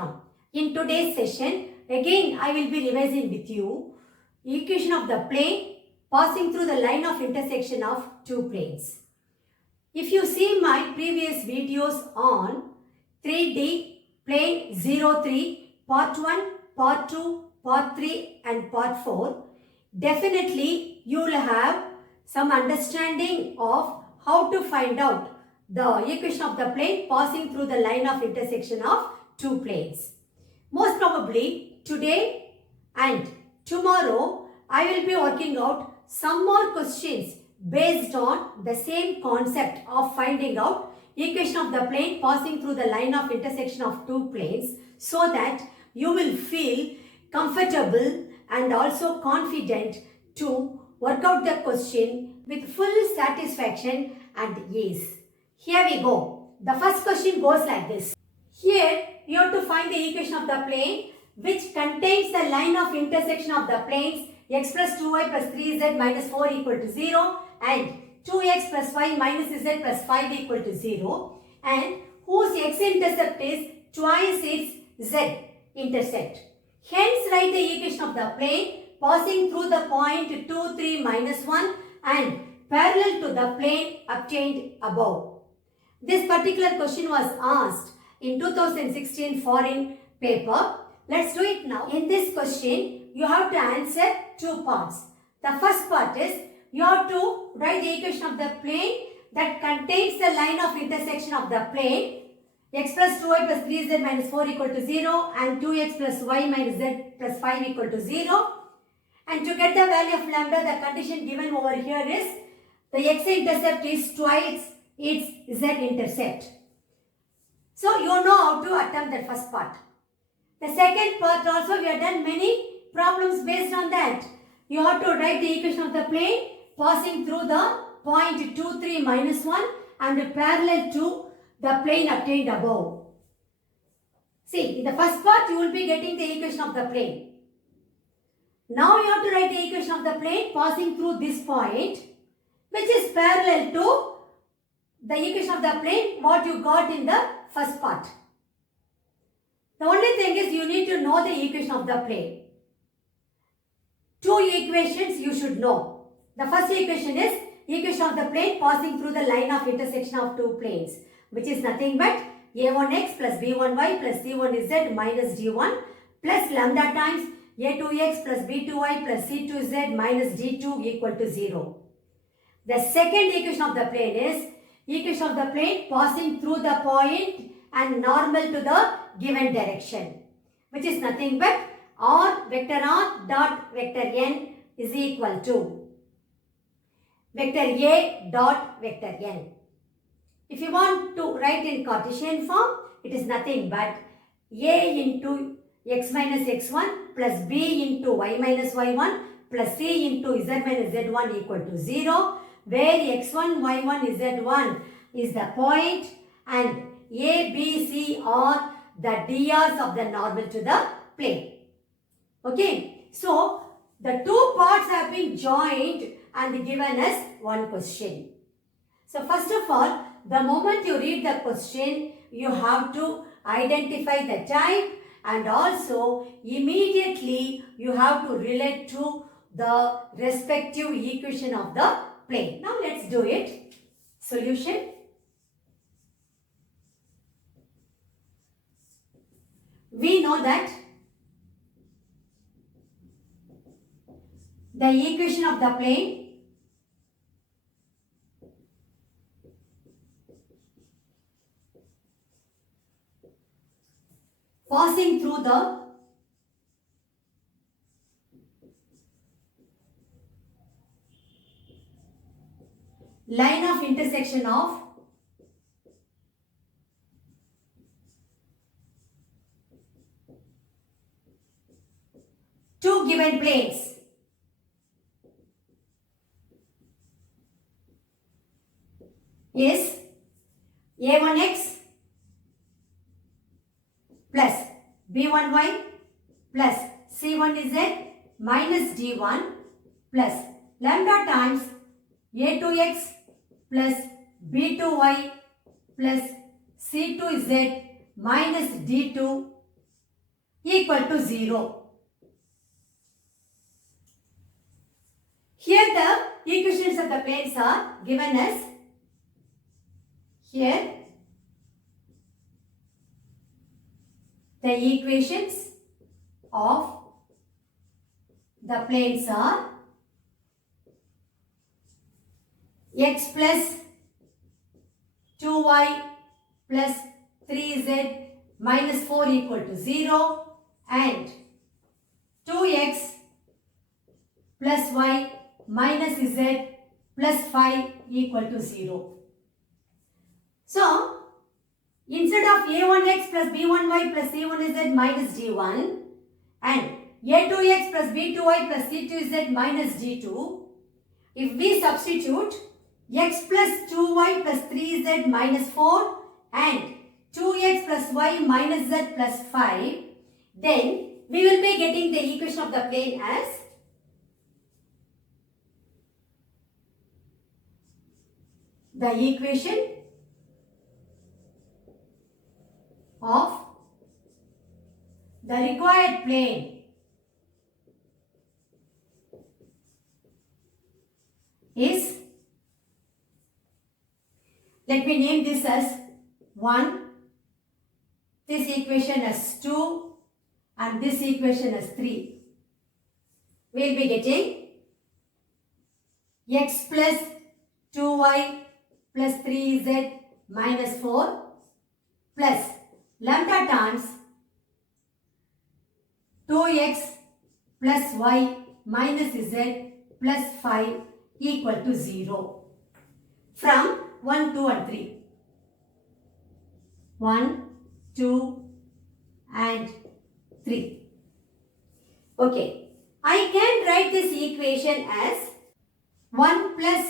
welcome. In today's session, again I will be revising with you equation of the plane passing through the line of intersection of two planes. If you see my previous videos on 3D plane 03, part 1, part 2, part 3 and part 4, definitely you will have some understanding of how to find out the equation of the plane passing through the line of intersection of two planes. Most probably today and tomorrow I will be working out some more questions based on the same concept of finding out equation of the plane passing through the line of intersection of two planes, so that you will feel comfortable and also confident to work out the question with full satisfaction and ease. Here we go. The first question goes like this. Here you have to find the equation of the plane which contains the line of intersection of the planes x plus 2y plus 3z minus 4 equal to 0 and 2x plus y minus z plus 5 equal to 0, and whose x-intercept is twice its z-intercept. Hence write the equation of the plane passing through the point 2, 3, minus 1 and parallel to the plane obtained above. This particular question was asked in 2016 foreign paper. Let's do it now. In this question, you have to answer two parts. The first part is you have to write the equation of the plane that contains the line of intersection of the plane x plus 2y plus 3z minus 4 equal to 0 and 2x plus y minus z plus 5 equal to 0. And to get the value of lambda, the condition given over here is the x-intercept is twice its z-intercept. So you know how to attempt the first part. The second part also we have done many problems based on that. You have to write the equation of the plane passing through the point 2, 3, minus 1 and parallel to the plane obtained above. See, in the first part you will be getting the equation of the plane. Now you have to write the equation of the plane passing through this point, which is parallel to the equation of the plane what you got in the first part. The only thing is you need to know the equation of the plane. Two equations you should know. The first equation is equation of the plane passing through the line of intersection of two planes, which is nothing but a1x plus b1y plus c1z minus d1 plus lambda times a2x plus b2y plus c2z minus d2 equal to 0. The second equation of the plane is equation of the plane passing through the point and normal to the given direction, which is nothing but r vector r dot vector n is equal to vector a dot vector n. If you want to write in Cartesian form, it is nothing but a into x minus x1 plus b into y minus y1 plus c into z minus z1 equal to 0, where x1, y1, z1 is the point and a, b, c are the drs of the normal to the plane. Okay, so the two parts have been joined and given us one question. So first of all, the moment you read the question, you have to identify the type and also immediately you have to relate to the respective equation of the plane. Now let's do it. Solution. We know that the equation of the plane passing through the line of intersection of two given planes is a1x plus b1y plus c1z minus d1 plus lambda times a2x plus b2y plus c2z minus d2 equal to 0. Here the equations of the planes are given as here the equations of the planes are x plus 2y plus 3z minus 4 equal to 0 and 2x plus y minus z plus 5 equal to 0. So, instead of a1x plus b1y plus c1z minus d1 and a2x plus b2y plus c2z minus d2, if we substitute x plus 2y plus 3z minus 4 and 2x plus y minus z plus 5, then we will be getting the equation of the plane as the equation of the required plane is, let me name this as 1, this equation as 2 and this equation as 3. We will be getting x plus 2y plus 3z minus 4 plus lambda times 2x plus y minus z plus 5 equal to 0 from 1, 2 and 3. 1, 2 and 3. Okay, I can write this equation as 1 plus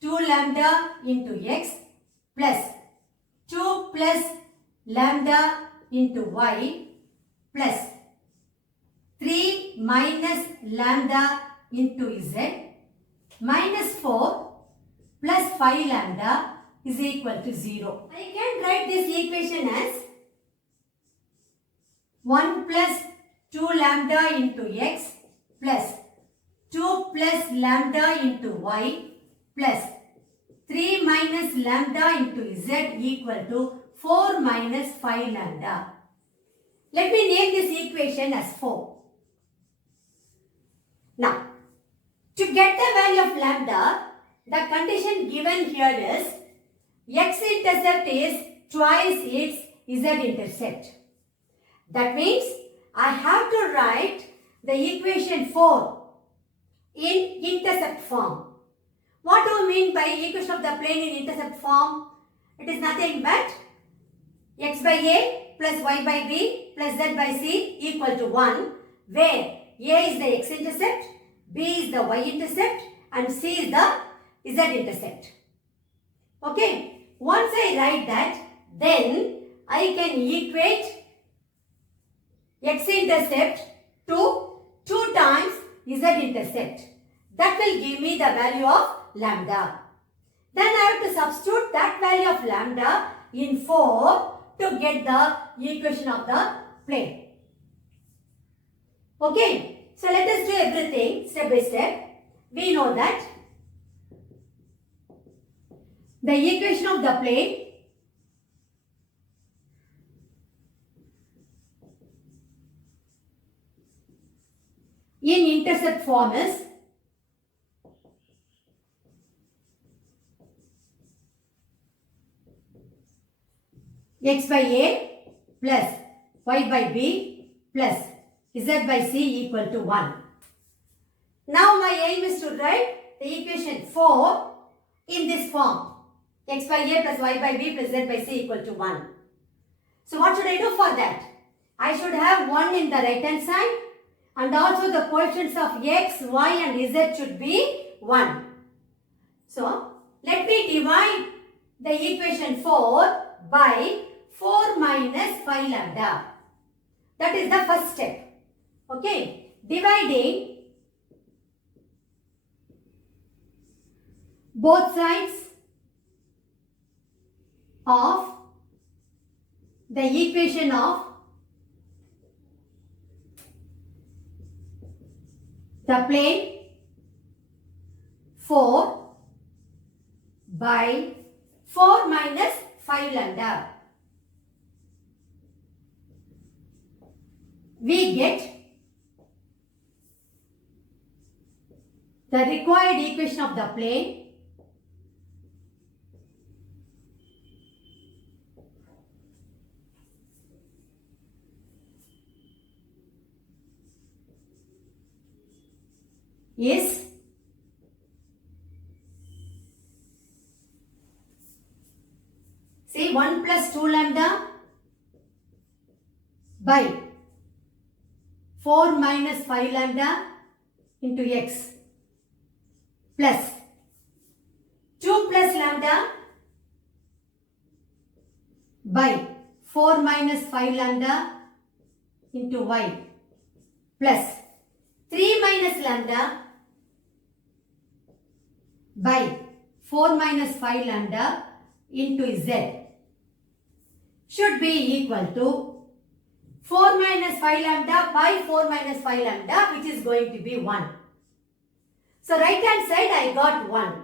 2 lambda into x plus 2 plus lambda into y plus 3 minus lambda into z minus 4 plus 5 lambda is equal to 0. I can write this equation as 1 plus 2 lambda into x plus 2 plus lambda into y plus 3 minus lambda into z equal to 4 minus 5 lambda. Let me name this equation as 4. Now, to get the value of lambda, the condition given here is x-intercept is twice its z-intercept. That means I have to write the equation 4 in intercept form. What do you mean by equation of the plane in intercept form? It is nothing but x by a plus y by b plus z by c equal to 1, where a is the x-intercept, b is the y-intercept and c is the z-intercept. Okay, once I write that, then I can equate x-intercept to 2 times z-intercept. That will give me the value of lambda. Then I have to substitute that value of lambda in 4 to get the equation of the plane. Okay, so let us do everything step by step. We know that the equation of the plane in intercept form is x by a plus y by b plus z by c equal to 1. Now my aim is to write the equation 4 in this form. X by a plus y by b plus z by c equal to 1. So what should I do for that? I should have 1 in the right hand side and also the coefficients of x, y and z should be 1. So let me divide the equation 4 by 4 minus 5 lambda. That is the first step. Okay, dividing both sides of the equation of the plane 4 by 4 minus 5 lambda. We get the required equation of the plane is say 1 plus 2 lambda by 4 minus 5 lambda into x plus 2 plus lambda by 4 minus 5 lambda into y plus 3 minus lambda by 4 minus 5 lambda into z should be equal to 4 minus 5 lambda by 4 minus 5 lambda, which is going to be 1. So right hand side I got 1.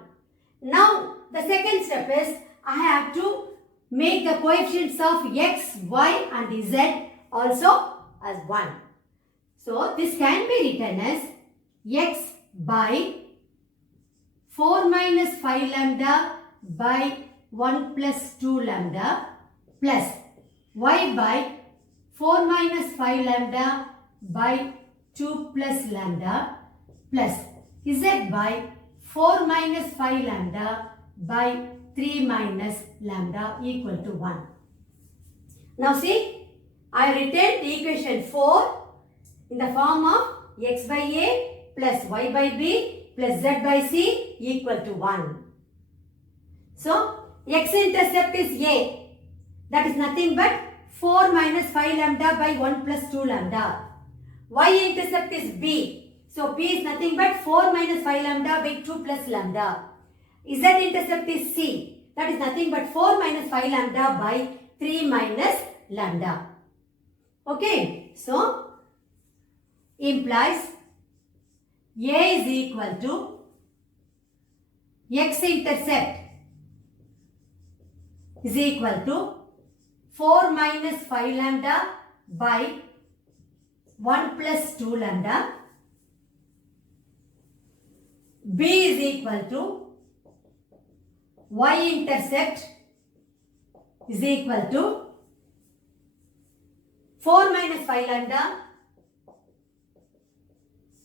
Now the second step is I have to make the coefficients of x, y and z also as 1. So this can be written as x by 4 minus 5 lambda by 1 plus 2 lambda plus y by 4 minus 5 lambda by 2 plus lambda plus z by 4 minus 5 lambda by 3 minus lambda equal to 1. Now see, I written the equation 4 in the form of x by a plus y by b plus z by c equal to 1. So, x-intercept is a, that is nothing but 4 minus 5 lambda by 1 plus 2 lambda. Y-intercept is b, so b is nothing but 4 minus 5 lambda by 2 plus lambda. Z-intercept is c, that is nothing but 4 minus 5 lambda by 3 minus lambda. Okay, so implies a is equal to x-intercept is equal to 4 minus 5 lambda by 1 plus 2 lambda. B is equal to y-intercept is equal to 4 minus 5 lambda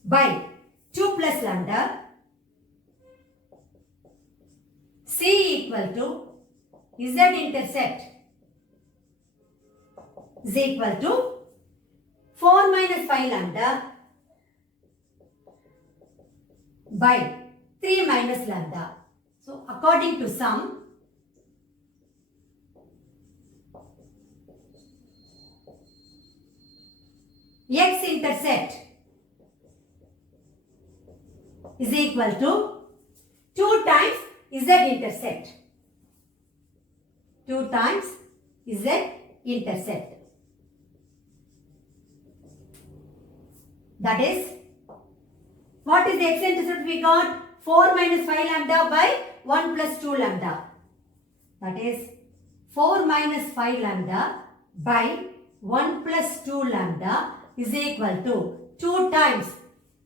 by 2 plus lambda. C equal to z-intercept is equal to 4 minus 5 lambda by 3 minus lambda. So, according to sum, x-intercept is equal to 2 times z-intercept. 2 times z-intercept. That is, what is the x-intercept we got? 4 minus 5 lambda by 1 plus 2 lambda. That is 4 minus 5 lambda by 1 plus 2 lambda is equal to 2 times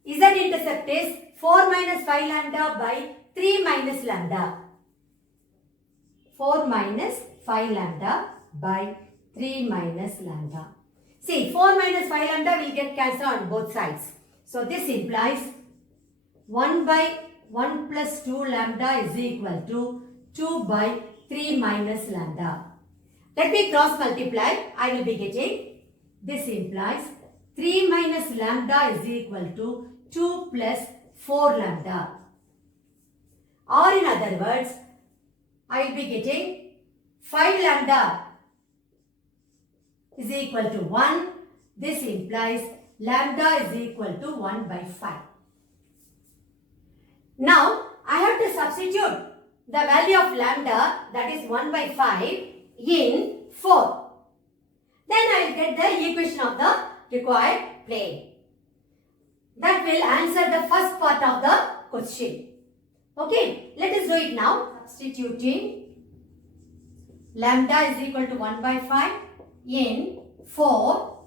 z-intercept is 4 minus 5 lambda by 3 minus lambda. 4 minus 5 lambda by 3 minus lambda. See, 4 minus 5 lambda will get cancelled on both sides. So, this implies 1 by 1 plus 2 lambda is equal to 2 by 3 minus lambda. Let me cross multiply. I will be getting, this implies 3 minus lambda is equal to 2 plus 4 lambda. Or in other words, I will be getting 5 lambda is equal to 1. This implies lambda is equal to 1 by 5. Now, I have to substitute the value of lambda, that is 1 by 5, in 4. Then I will get the equation of the required plane. that will answer the first part of the question. Okay, let us do it now. Substituting lambda is equal to 1 by 5 in 4,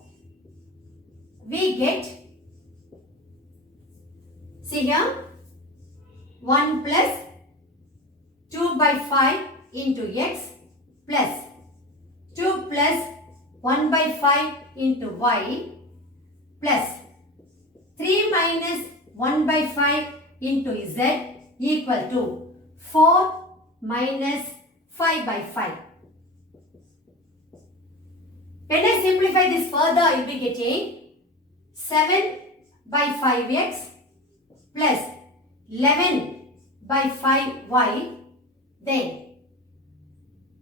we get, see here, 1 plus 2 by 5 into x plus 2 plus 1 by 5 into y plus 3 minus 1 by 5 into z equal to 4 minus 5 by 5. When I simplify this further, I will be getting 7 by 5x plus 11 by 5y, then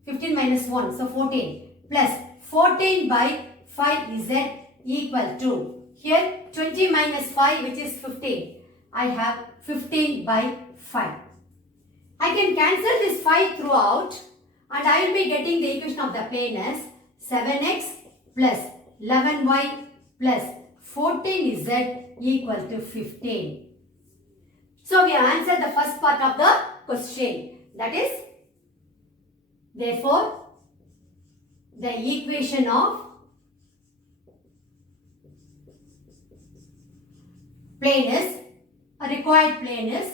15 minus 1, so 14, plus 14 by 5z equal to, here 20 minus 5, which is 15. I have 15 by 5. I can cancel this 5 throughout and I will be getting the equation of the plane as 7x plus 11y plus 14z equal to 15. So we have answered the first part of the question. That is, therefore, the equation of plane is, a required plane is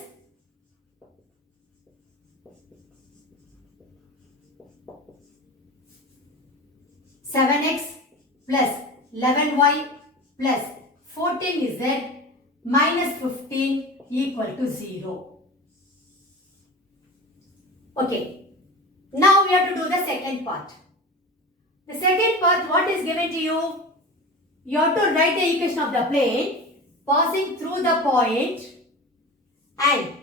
seven x plus 11y plus 14z minus 15 equal to 0. Okay. Now we have to do the second part. The second part, what is given to you? You have to write the equation of the plane passing through the point and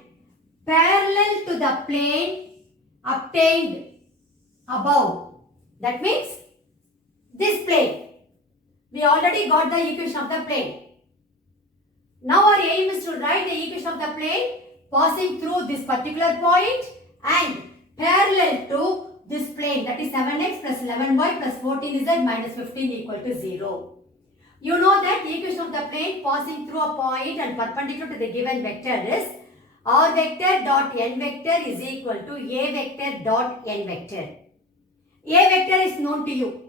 parallel to the plane obtained above. That means this plane. We already got the equation of the plane. Now our aim is to write the equation of the plane passing through this particular point and parallel to this plane, that is 7x plus 11y plus 14z minus 15 equal to 0. You know that the equation of the plane passing through a point and perpendicular to the given vector is r vector dot n vector is equal to a vector dot n vector. A vector is known to you.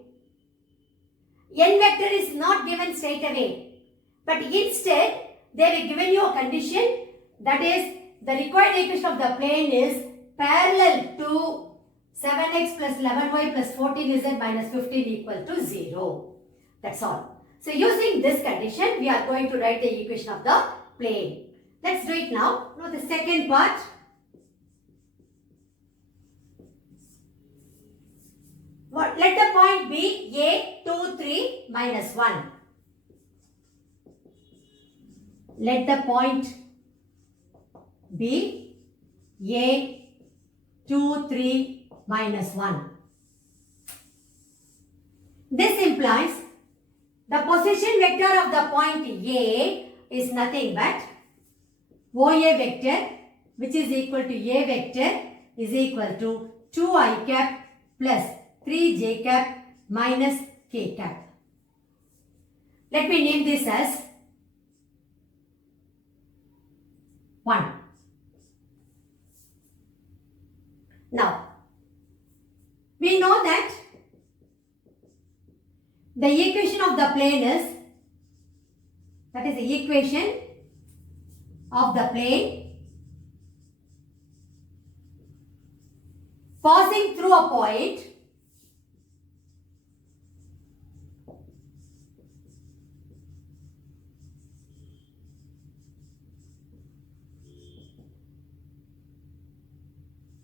N vector is not given straight away, but instead they have given you a condition, that is the required equation of the plane is parallel to 7x plus 11y plus 14z minus 15 equal to 0. That's all. So using this condition, we are going to write the equation of the plane. Let's do it now. Now the second part. Let the point be a 2, 3 minus 1. Let the point be a 2, 3 minus 1. This implies the position vector of the point A is nothing but OA vector, which is equal to A vector is equal to 2i cap plus 3j cap minus k cap. Let me name this as 1. Now, we know that the equation of the plane is, that is the equation of the plane passing through a point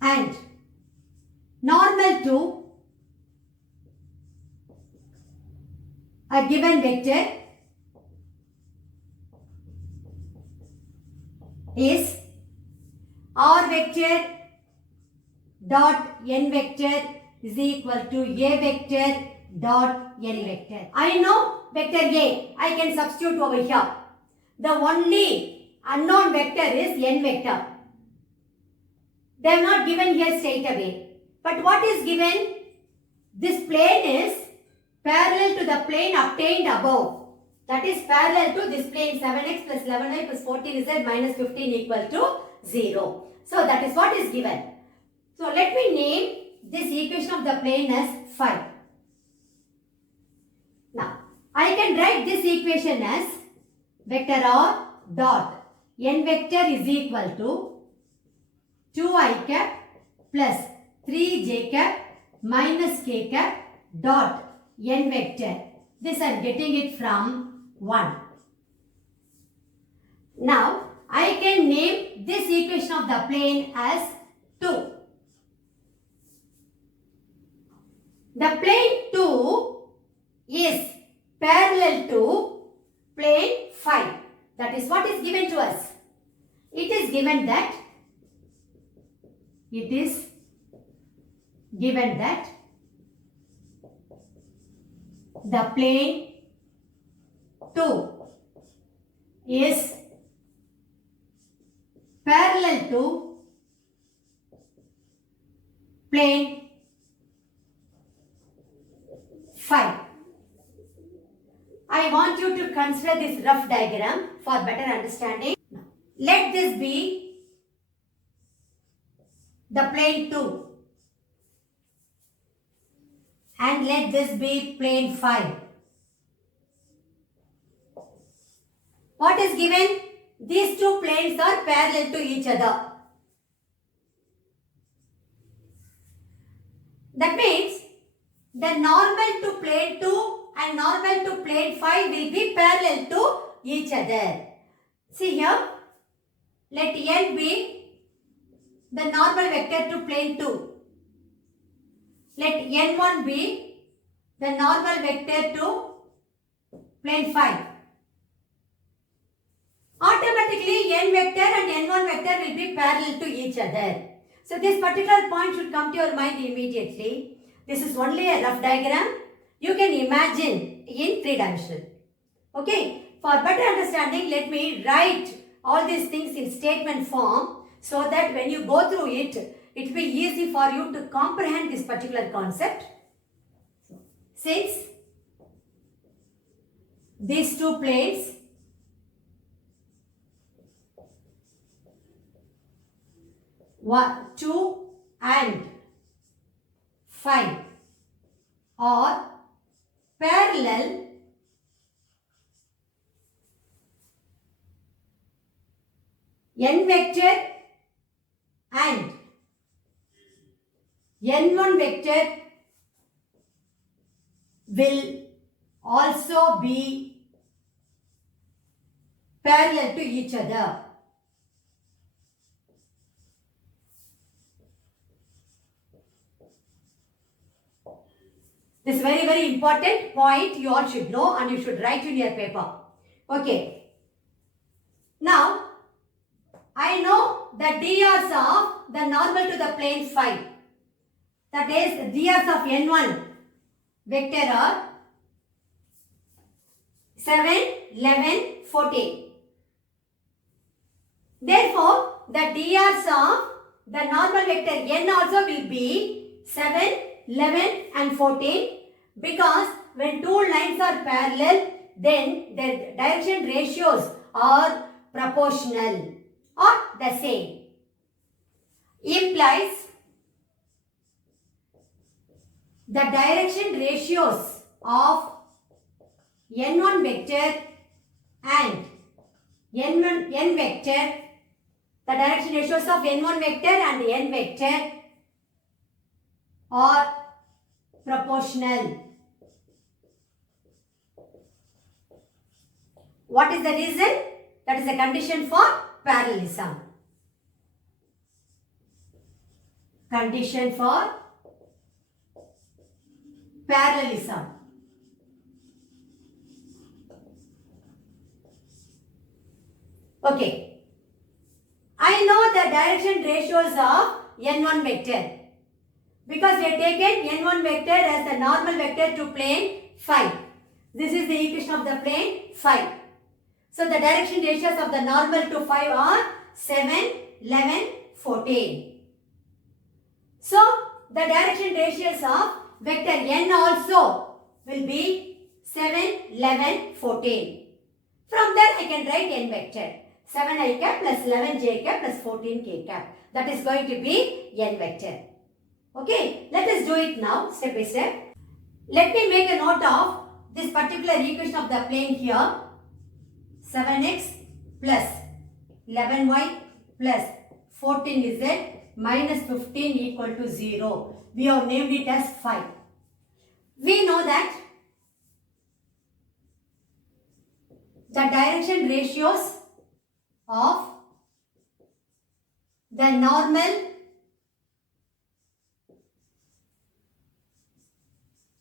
and normal to a given vector is r vector dot n vector is equal to a vector dot n vector. I know vector A. I can substitute over here. The only unknown vector is n vector. They are not given here straight away. But what is given? This plane is parallel to the plane obtained above. that is parallel to this plane 7x plus 11y plus 14z minus 15 equal to 0. So that is what is given. So let me name this equation of the plane as phi. Now I can write this equation as vector r dot n vector is equal to 2i cap plus 3j cap minus k cap dot n vector. This I am getting it from 1. Now I can name this equation of the plane as 2. The plane 2 is parallel to plane 5. That is what is given to us. It is given that the plane 2 is parallel to plane 5. I want you to consider this rough diagram for better understanding. Let this be the plane 2 and let this be plane 5. What is given? These two planes are parallel to each other. That means the normal to plane 2 and normal to plane 5 will be parallel to each other. See here, let n be the normal vector to plane 2. Let n1 be the normal vector to plane 5. Automatically n vector and n1 vector will be parallel to each other. So this particular point should come to your mind immediately. This is only a rough diagram. You can imagine in 3-dimensional. Okay. For better understanding, let me write all these things in statement form so that when you go through it, it will be easy for you to comprehend this particular concept. Since these two planes two and 5 are parallel, n vector and n1 vector will also be parallel to each other. This is very important point you all should know and you should write in your paper. Okay. Now, I know the drs of the normal to the plane 5. That is, drs of n1 vector are 7, 11, 14. Therefore, the drs of the normal vector n also will be 7, 11 and 14, because when two lines are parallel, then their direction ratios are proportional or the same. Implies the direction ratios of n1 vector and n vector, the direction ratios of n1 vector and n vector are proportional. What is the reason? That is a condition for parallelism. Condition for parallelism. Okay. I know the direction ratios of n1 vector because we have taken n1 vector as the normal vector to plane 5. This is the equation of the plane 5. So the direction ratios of the normal to 5 are 7, 11, 14. So the direction ratios of vector n also will be 7, 11, 14. From there I can write n vector. 7 I cap plus 11 j cap plus 14 k cap. That is going to be n vector. Okay, let us do it now step by step. Let me make a note of this particular equation of the plane here. 7x plus 11y plus 14z minus 15 equal to 0. We have named it as 5. We know that the direction ratios of the normal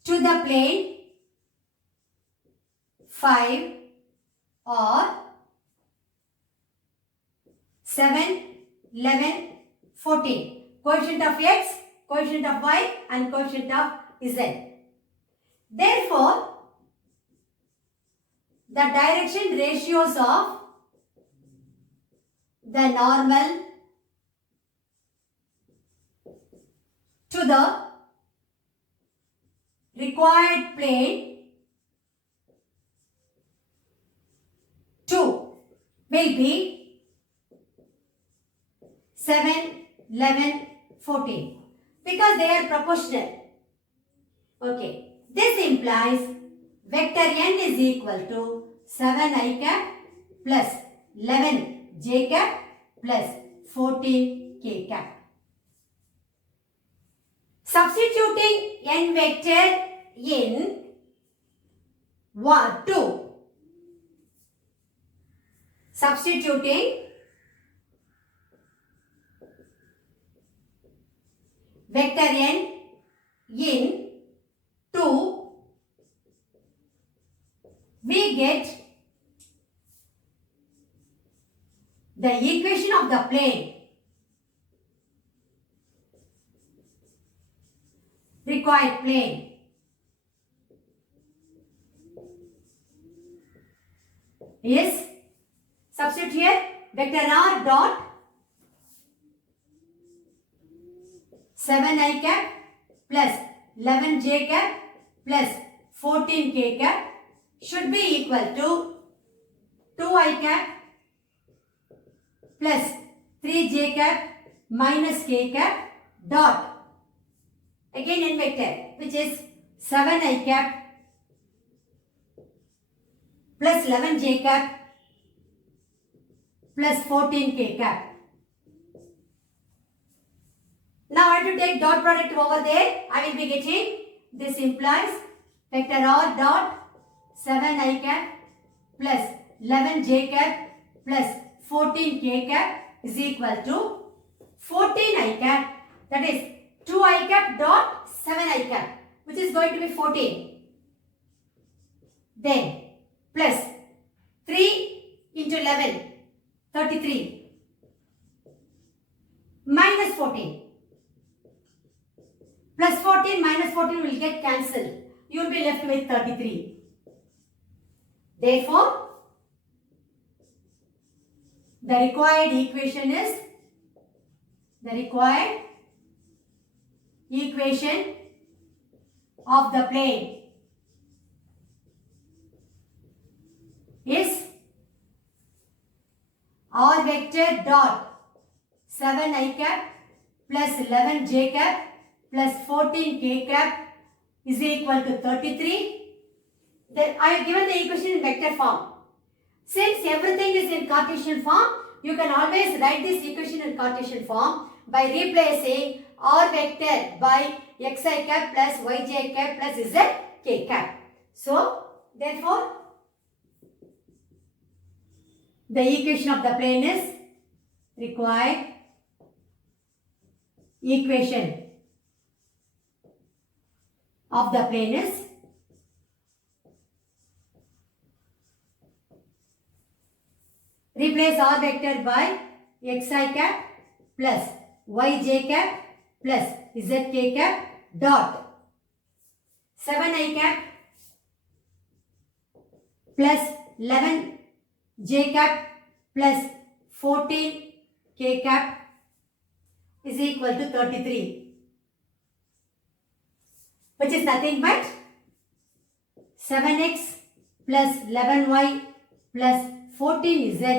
to the plane 5 or 7, 11, 14. Quotient of x, quotient of y and quotient of z. Therefore, the direction ratios of the normal to the required plane 2 will be 7, 11, 14 because they are proportional. Okay, this implies vector n is equal to 7 I cap plus 11 j cap plus 14 k cap. Substituting n vector in 2. Substituting vector n in 2, we get the equation of the plane required plane is, substitute here, vector r dot 7 I cap plus 11 j cap plus 14 k cap should be equal to 2 I cap plus 3 j cap minus k cap dot again n vector which is 7 I cap plus 11 j cap plus 14 k cap. Now I have to take dot product over there. I will be getting, this implies vector r dot 7 I cap plus 11 j cap plus 14 k cap is equal to 14 I cap, that is 2 I cap dot 7 I cap, which is going to be 14. Then plus 3 into 11, 33 minus 14. Plus 14 minus 14 will get cancelled. You will be left with 33. Therefore, the required equation is, the required equation of the plane is r vector dot 7 I cap plus 11 j cap plus 14 k cap is equal to 33. Then I have given the equation in vector form. Since everything is in Cartesian form, you can always write this equation in Cartesian form by replacing r vector by xi cap plus yj cap plus zk cap. So, therefore, the equation of the plane is, required equation of the plane is replace r vector by xi cap plus yj cap plus zk cap dot 7 I cap plus 11 j cap plus 14 k cap is equal to 33, which is nothing but 7x plus 11y plus 14z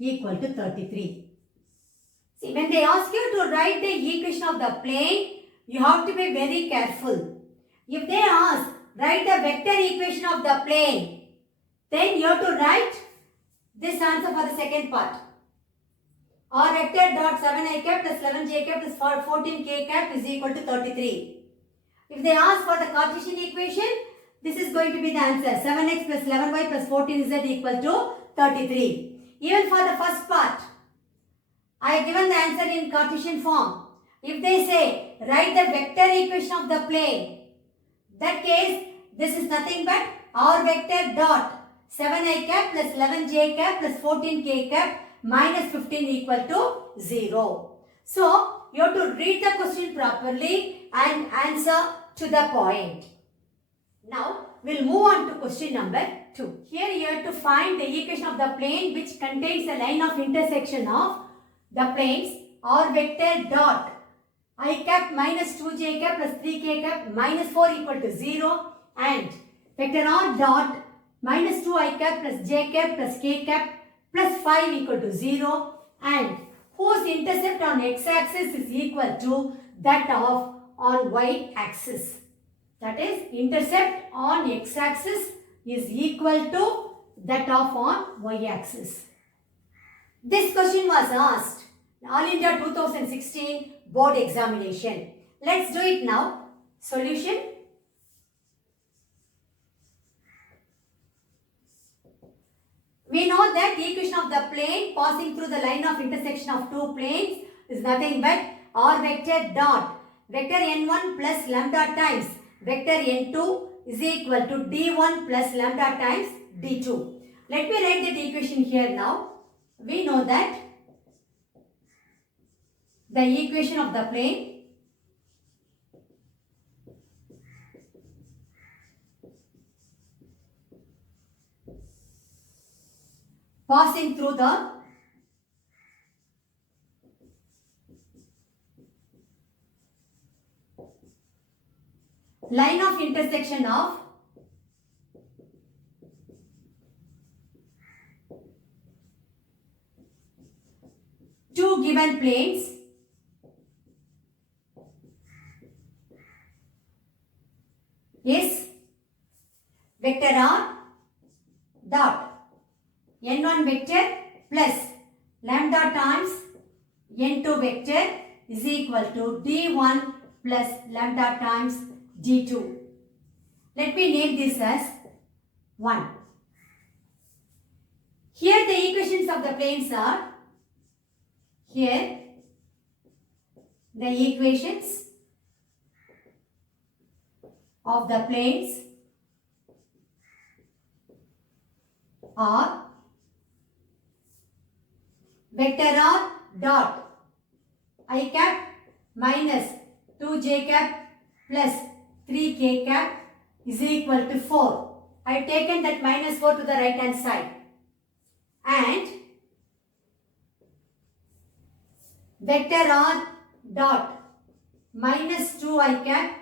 equal to 33. See, when they ask you to write the equation of the plane, you have to be very careful. If they ask, write the vector equation of the plane, then you have to write this answer for the second part. R vector dot 7i cap plus 11j cap plus 14k cap is equal to 33. If they ask for the Cartesian equation, this is going to be the answer. 7x plus 11y plus 14z equal to 33. Even for the first part, I have given the answer in Cartesian form. If they say, write the vector equation of the plane, that case, this is nothing but R vector dot 7i cap plus 11j cap plus 14k cap minus 15 equal to 0. So, you have to read the question properly and answer to the point. Now, we'll move on to question number 2. Here you have to find the equation of the plane which contains the line of intersection of the planes R vector dot I cap minus 2j cap plus 3k cap minus 4 equal to 0 and vector R dot minus 2i cap plus j cap plus k cap plus 5 equal to 0 and whose intercept on x-axis is equal to that of on y-axis. That is, intercept on x-axis is equal to that of on y-axis. This question was asked in All India 2016 board examination. Let's do it now. Solution. We know that the equation of the plane passing through the line of intersection of two planes is nothing but R vector dot vector n1 plus lambda times vector n2 is equal to d1 plus lambda times d2. Let me write that equation here now. We know that the equation of the plane passing through the line of intersection of two given planes is vector R dot n1 vector plus lambda times n2 vector is equal to d1 plus lambda times d2. Let me name this as 1. Here the equations of the planes are, here the equations of the planes are vector R dot I cap minus 2j cap plus 3k cap is equal to 4. I have taken that minus 4 to the right hand side. And vector R dot minus 2i cap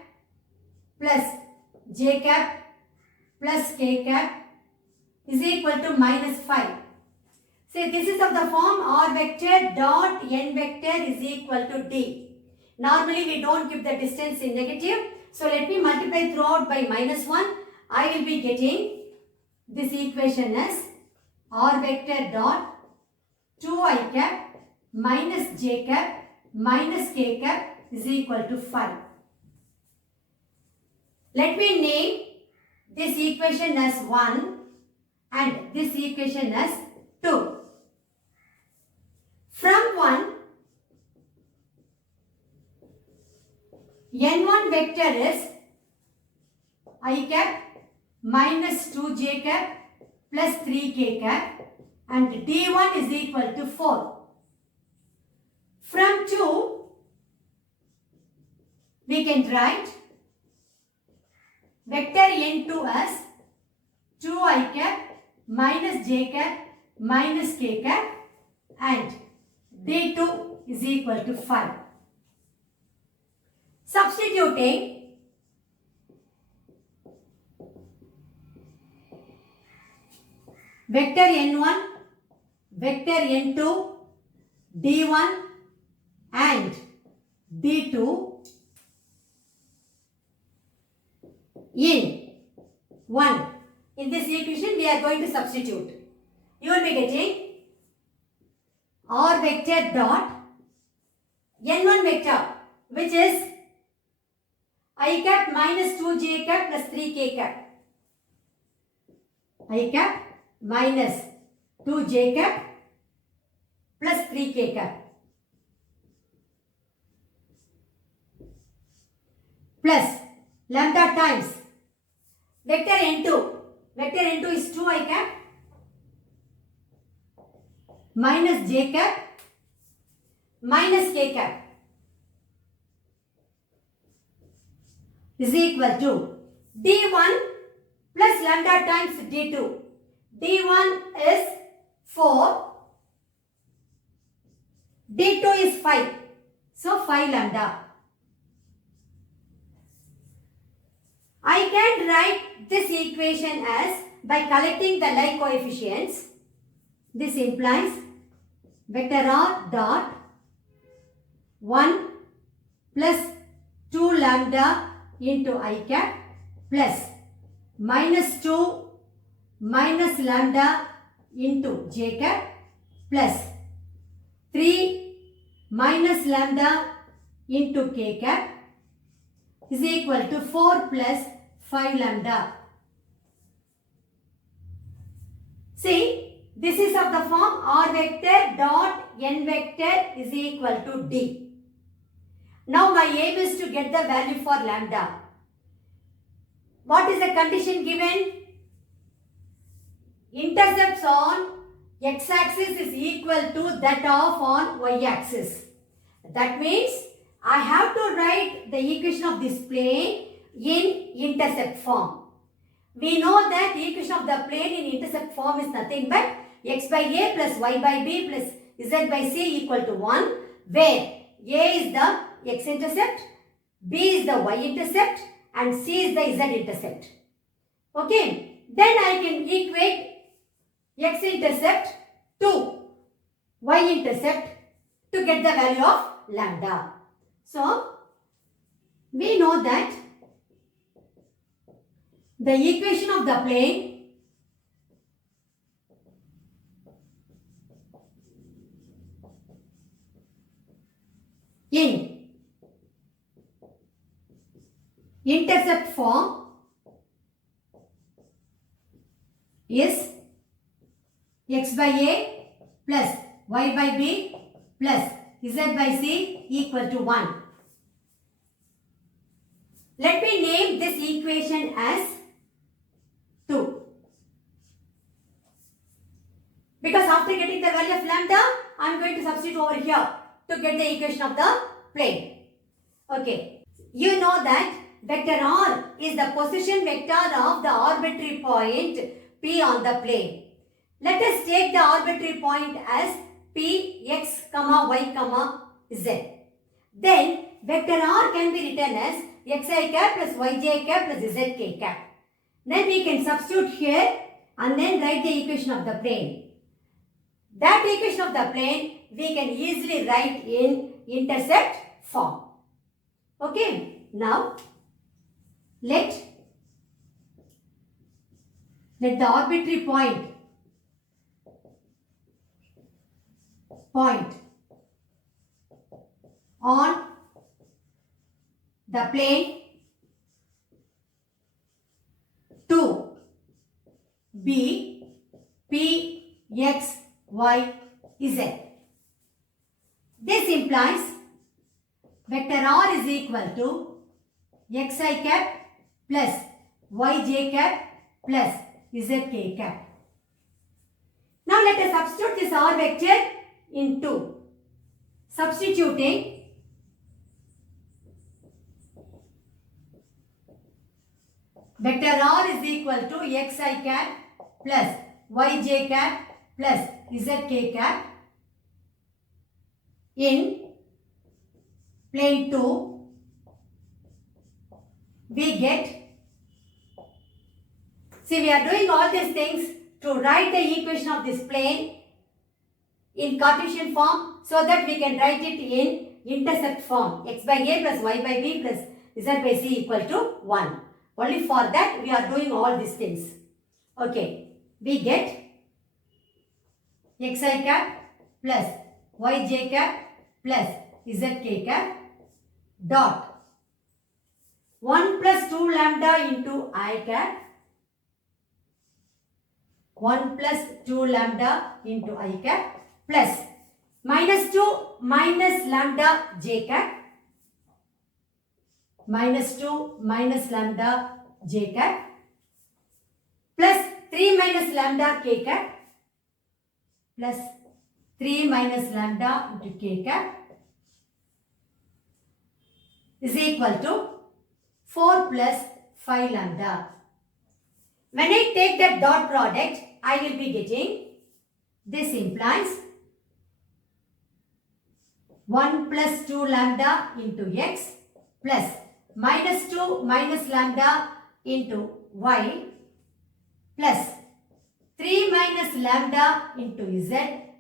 plus j cap plus k cap is equal to minus 5. Say this is of the form R vector dot n vector is equal to d. Normally we don't give the distance in negative. So let me multiply throughout by minus 1. I will be getting this equation as R vector dot 2i cap minus j cap minus k cap is equal to 5. Let me name this equation as 1 and this equation as 2. From 1, n1 vector is I cap minus 2j cap plus 3k cap and d1 is equal to 4. From 2, we can write vector n2 as 2i cap minus j cap minus k cap and d2 is equal to 5. Substituting, vector n1, vector n2, d1 and d2 in 1. In this equation we are going to substitute. You will be getting r vector dot n1 vector, which is I cap minus 2j cap plus 3k cap. I cap minus 2j cap plus 3k cap plus lambda times vector n2. Vector n2 is 2i cap minus j cap minus k cap is equal to d1 plus lambda times d2. d1 is 4, d2 is 5. So 5 lambda. I can write this equation as by collecting the like coefficients. This implies vector r dot 1 plus 2 lambda into I cap plus minus 2 minus lambda into j cap plus 3 minus lambda into k cap is equal to 4 plus 5 lambda. See, this is of the form r vector dot n vector is equal to d. Now my aim is to get the value for lambda. What is the condition given? Intercepts on x-axis is equal to that of on y-axis. That means I have to write the equation of this plane in intercept form. We know that the equation of the plane in intercept form is nothing but x by a plus y by b plus z by c equal to 1, where a is the x-intercept, b is the y-intercept and c is the z-intercept. Okay, then I can equate x-intercept to y-intercept to get the value of lambda. So, we know that the equation of the plane in intercept form is x by a plus y by b plus z by c equal to 1. Let me name this equation as 2. Because after getting the value of lambda, I am going to substitute over here to get the equation of the plane. Okay. You know that vector r is the position vector of the arbitrary point P on the plane. Let us take the arbitrary point as P, x, y, z. Then vector r can be written as xi cap plus yj cap plus zk cap. Then we can substitute here and then write the equation of the plane. That equation of the plane we can easily write in intercept form. Okay. Now let the arbitrary point on the plane to be P, X, Y, Z. This implies vector R is equal to xi cap plus yj cap plus zk cap. Now let us substitute this R vector into substituting vector R is equal to xi cap plus yj cap plus zk cap in plane 2, we get, see, we are doing all these things to write the equation of this plane in Cartesian form so that we can write it in intercept form. X by a plus y by b plus z by c equal to 1. Only for that we are doing all these things. Okay, we get xi cap plus yj cap plus zk cap dot 1 plus 2 lambda into I cap 1 plus 2 lambda into I cap plus minus 2 minus lambda j cap minus 2 minus lambda j cap plus 3 minus lambda k cap plus 3 minus lambda into k cap is equal to 4 plus 5 lambda. When I take that dot product, I will be getting, this implies 1 plus 2 lambda into x plus minus 2 minus lambda into y plus 3 minus lambda into z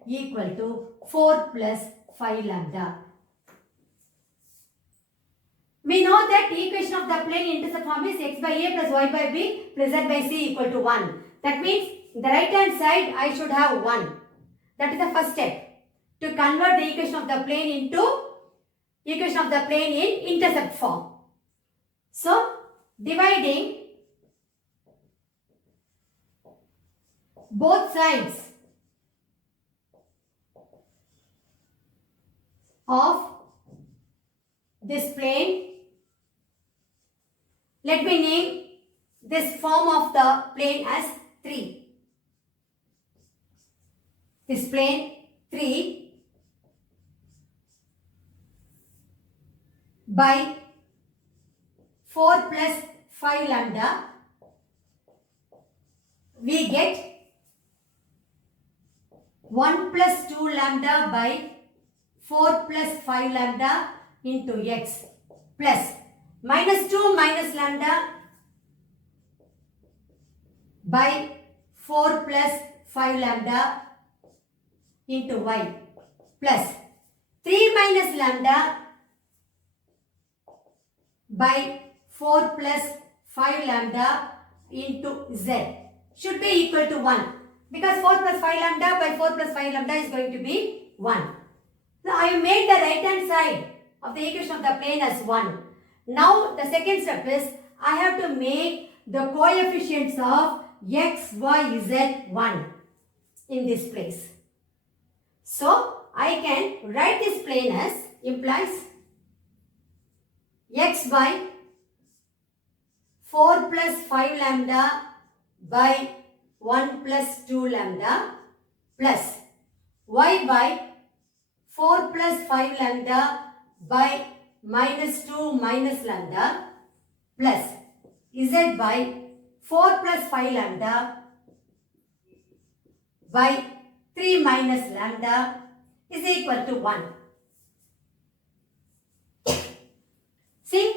equal to 4 plus 5 lambda. We know that the equation of the plane intercept form is x by a plus y by b plus z by c equal to 1. That means in the right hand side I should have 1. That is the first step to convert the equation of the plane into equation of the plane in intercept form. So dividing both sides of this plane, let me name this form of the plane as 3. This plane 3 by 4 plus 5 lambda, we get 1 plus 2 lambda by 4 plus 5 lambda into x plus minus 2 minus lambda by 4 plus 5 lambda into y plus 3 minus lambda by 4 plus 5 lambda into z should be equal to 1 because 4 plus 5 lambda by 4 plus 5 lambda is going to be 1. Now I have made the right hand side of the equation of the plane as 1. Now the second step is I have to make the coefficients of x, y, z 1 in this place. So I can write this plane as implies x by 4 plus 5 lambda by 1 plus 2 lambda plus y by 4 plus 5 lambda by minus 2 minus lambda plus z by 4 plus 5 lambda by 3 minus lambda is equal to 1. See,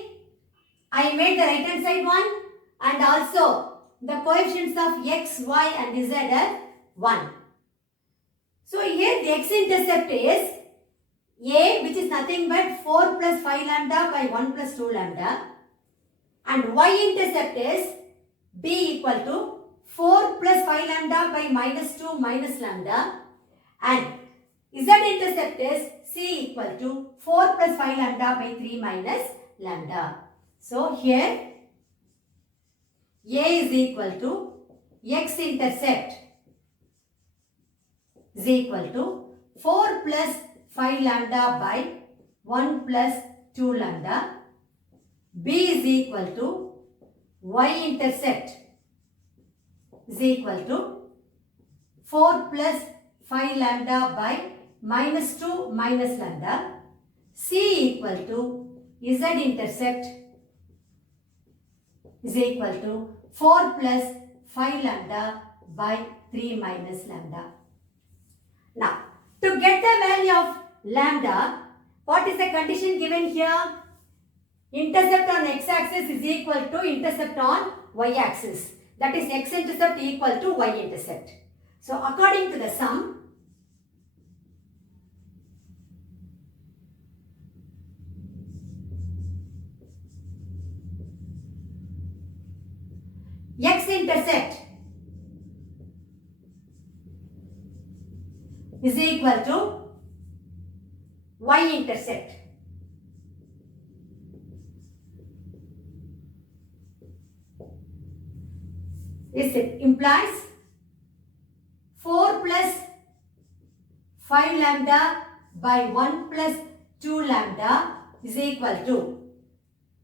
I made the right hand side 1 and also the coefficients of x, y and z are 1. So here the x-intercept is a, which is nothing but 4 plus 5 lambda by 1 plus 2 lambda, and y-intercept is b equal to 4 plus 5 lambda by minus 2 minus lambda, and z-intercept is c equal to 4 plus 5 lambda by 3 minus lambda. So here a is equal to x-intercept is equal to 4 plus 5 lambda by 1 plus 2 lambda. B is equal to y-intercept is equal to 4 plus 5 lambda by minus 2 minus lambda. C equal to z-intercept is equal to 4 plus 5 lambda by 3 minus lambda. Now, to get the value of lambda, what is the condition given here? Intercept on x-axis is equal to intercept on y-axis. that is x-intercept equal to y-intercept. So according to the sum, x-intercept is equal to y-intercept. This implies 4 plus 5 lambda by 1 plus 2 lambda is equal to,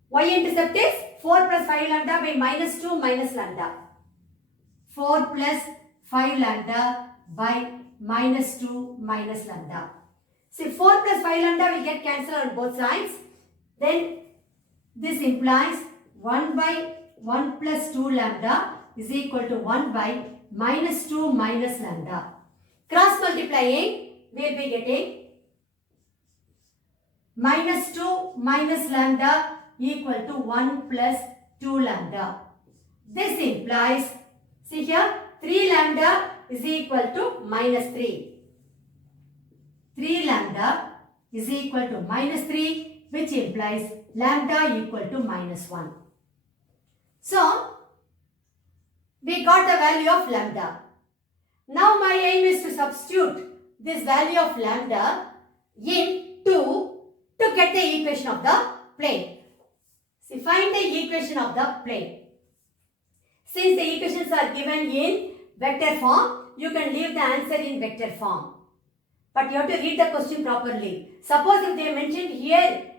y-intercept is 4 plus 5 lambda by minus 2 minus lambda. 4 plus 5 lambda by minus 2 minus lambda. See, 4 plus 5 lambda will get cancelled on both sides. Then this implies 1 by 1 plus 2 lambda is equal to 1 by minus 2 minus lambda. Cross multiplying, we will be getting minus 2 minus lambda equal to 1 plus 2 lambda. This implies, see here, 3 lambda is equal to minus 3. 3 lambda is equal to minus 3, which implies lambda equal to minus 1. So, we got the value of lambda. Now my aim is to substitute this value of lambda in 2 to get the equation of the plane. See, find the equation of the plane. Since the equations are given in vector form, you can leave the answer in vector form. But you have to read the question properly. Suppose if they mentioned here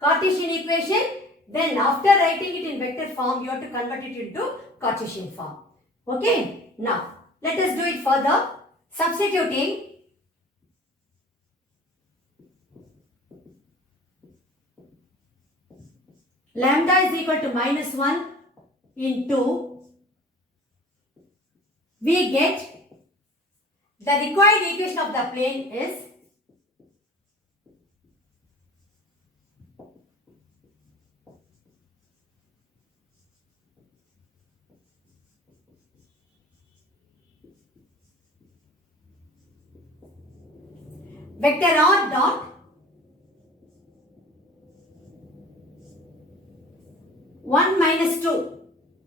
Cartesian equation, then after writing it in vector form, you have to convert it into Cartesian form. Okay, now let us do it further. Substituting lambda is equal to minus 1 in 2, we get the required equation of the plane is vector r dot 1 minus 2.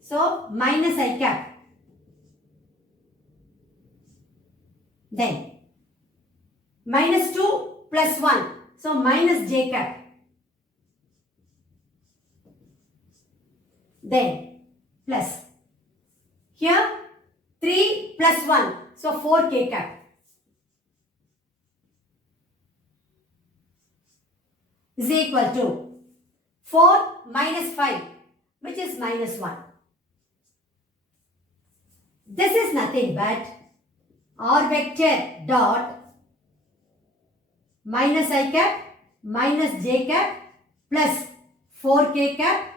So, minus I cap. Then, minus 2 plus 1. So, minus j cap. Then, plus. Here, 3 plus 1. So, 4 k cap. Is equal to 4 minus 5, which is minus 1. This is nothing but r vector dot minus I cap minus j cap plus 4k cap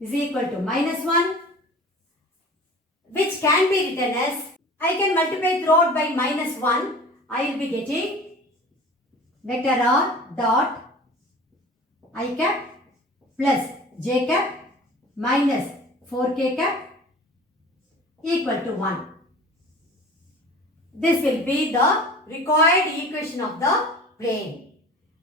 is equal to minus 1, which can be written as, I can multiply throughout by minus 1. I will be getting vector r dot I cap plus j cap minus 4k cap equal to 1. This will be the required equation of the plane.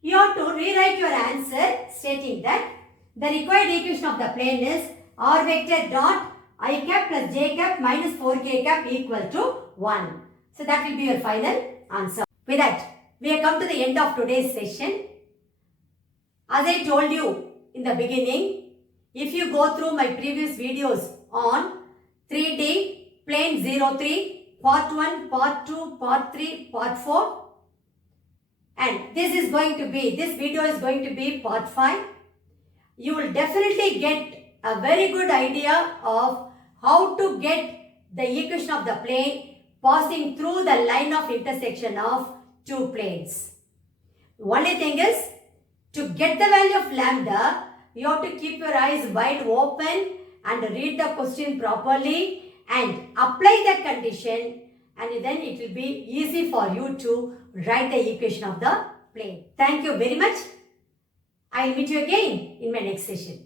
You have to rewrite your answer stating that the required equation of the plane is r vector dot I cap plus j cap minus 4k cap equal to 1. So that will be your final answer. With that, we have come to the end of today's session. As I told you in the beginning, if you go through my previous videos on 3D, plane 03, part 1, part 2, part 3, part 4, and this video is going to be part 5, you will definitely get a very good idea of how to get the equation of the plane passing through the line of intersection of two planes. Only thing is, to get the value of lambda, you have to keep your eyes wide open and read the question properly and apply the condition, and then it will be easy for you to write the equation of the plane. Thank you very much. I will meet you again in my next session.